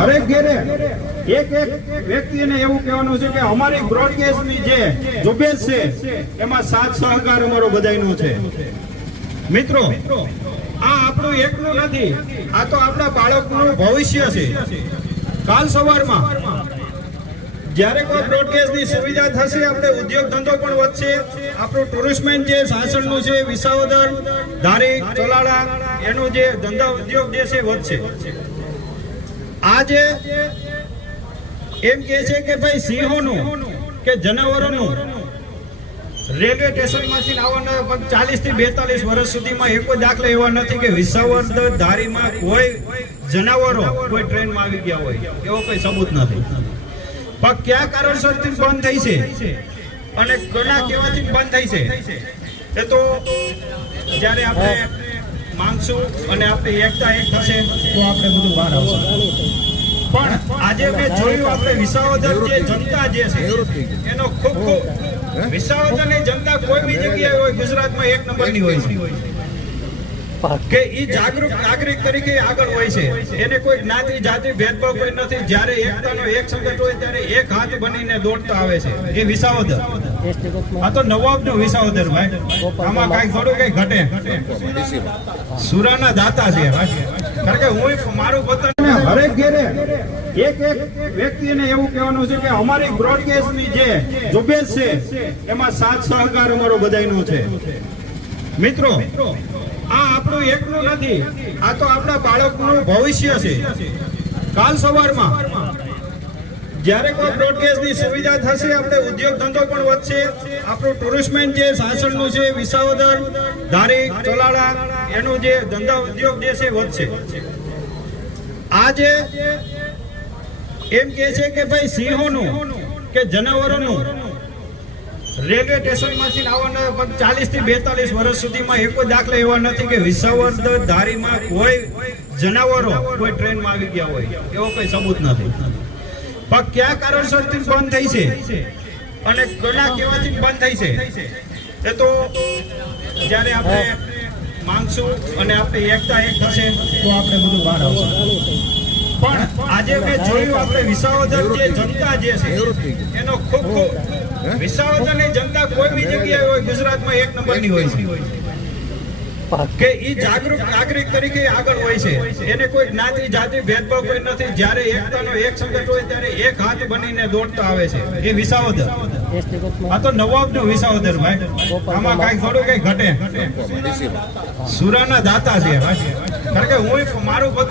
હરેક ઘેરે એક વ્યક્તિને એવું કહેવાનું છે કે અમારી બ્રોડકાસ્ટની જે ઝુંબેશ છે એમાં સાથ સહકાર અમારો બધાયનો છે। મિત્રો, આ આપણું એકલું નથી, આ તો આપણા બાળકોનું ભવિષ્ય છે। કાલ સવારમાં જ્યારે કોઈ બ્રોડકાસ્ટની સુવિધા થશે, આપણે ઉદ્યોગ ધંધો પણ વધશે, આપણું ટુરિસ્ટમેન્ટ જે સાસણનું છે, વિસાવદર, ધારી, ચોલાડા, એનું જે ધંધા ઉદ્યોગ જે છે વધશે। આજે એમ કહે છે કે ભાઈ સિંહોનું કે જનાવરોનું રેલવે સ્ટેશનમાંથી આવવાના 40 થી 42 વર્ષ સુધીમાં એક દાખલા એવા નથી કે વિસાવદર, ધારીમાં કોઈ જનાવરો કોઈ ટ્રેનમાં આવી ગયા હોય, એવો કોઈ સબૂત નથી। પણ કયા કારણસરથી બંધ થઈ છે અને ઘણા કેવાથી બંધ થઈ છે એ તો જ્યારે આપણે માંગશું અને આપણી એકતા એક થશે તો આપણે બધું બહાર આવશે। પણ આજે મેં જોયું, આપણે વિસાવદર જે જનતા જે છે એનો ખૂબ વિસાવદરની જનતા કોઈ બી જગ્યાએ હોય ગુજરાતમાં એક નંબરની હોય છે કે ઈ જાગૃત નાગરિક તરીકે આગળ હોય છે। એને કોઈ જ્ઞાતિ જાતિ ભેદભાવ કોઈ નથી। જ્યારે એકતાનો એક સંગઠન હોય ત્યારે એક હાથ બનીને દોડતા આવે છે એ વિસાવદર। આ તો નવાબનું વિસાવદર ભાઈ, આમાં કાંઈ થોડું કઈ ઘટે। સુરાના દાતા છે, કારણ કે હું મારું પોતાને હરેક ઘેરે એક વ્યક્તિને એવું કહેવાનું છે કે અમારી બ્રોડકાસ્ટની જે ઝુંબેશ છે એમાં સાથ સહકાર અમારો બધાયનો છે। મિત્રો, આ આપણું એકલું નથી, આ તો આપણા બાળકોનું ભવિષ્ય છે। કાલ સવારમાં જ્યારે કોઈ બ્રોડકાસ્ટની સુવિધા થશે, આપણે ઉદ્યોગ ધંધો પણ વધશે, આપણું ટુરિસ્ટમેન્ટ જે સાસણનું છે, વિસાવદર, ધારી, ચોલાડા, એનું જે ધંધા ઉદ્યોગ જે છે વધશે। આજે એમ કહે છે કે ભાઈ સિંહોનું કે જનાવરોનું રેલવે સ્ટેશનમાંથી આવવાના 40 થી 42 વર્ષ સુધીમાં એક દાખલા એવા નથી કે વિસાવદર, ધારીમાં કોઈ જનાવરો કોઈ ટ્રેનમાં આવી ગયા હોય, એવો કોઈ સબૂત નથી। પણ કયા કારણસરથી બંધ થઈ છે અને ઘણા કેવાથી બંધ થઈ છે એ તો જ્યારે આપણે માંગશું અને આપણી એકતા એક થશે તો આપણે બધું બહાર આવશે। પણ આજે મેં જોયું, આપણે વિસાવદર જે જનતા જે છે એનો ખૂબ વિસાવદરની જનતા કોઈ બી જગ્યાએ હોય ગુજરાતમાં એક નંબરની હોય છે કે ઈ જાગૃત નાગરિક તરીકે આગળ હોય છે। એને કોઈ જ્ઞાતિ જાતિ ભેદભાવ કોઈ નથી। જ્યારે એકતાનો એક સંગઠન હોય ત્યારે એક હાથ બનીને દોડતા આવે છે એ વિસાવદર। આ તો નવાબનું વિસાવદર ભાઈ, આમાં કાંઈ થોડું કઈ ઘટે। સુરાના દાતા છે, કારણ કે હું મારું પોતાનું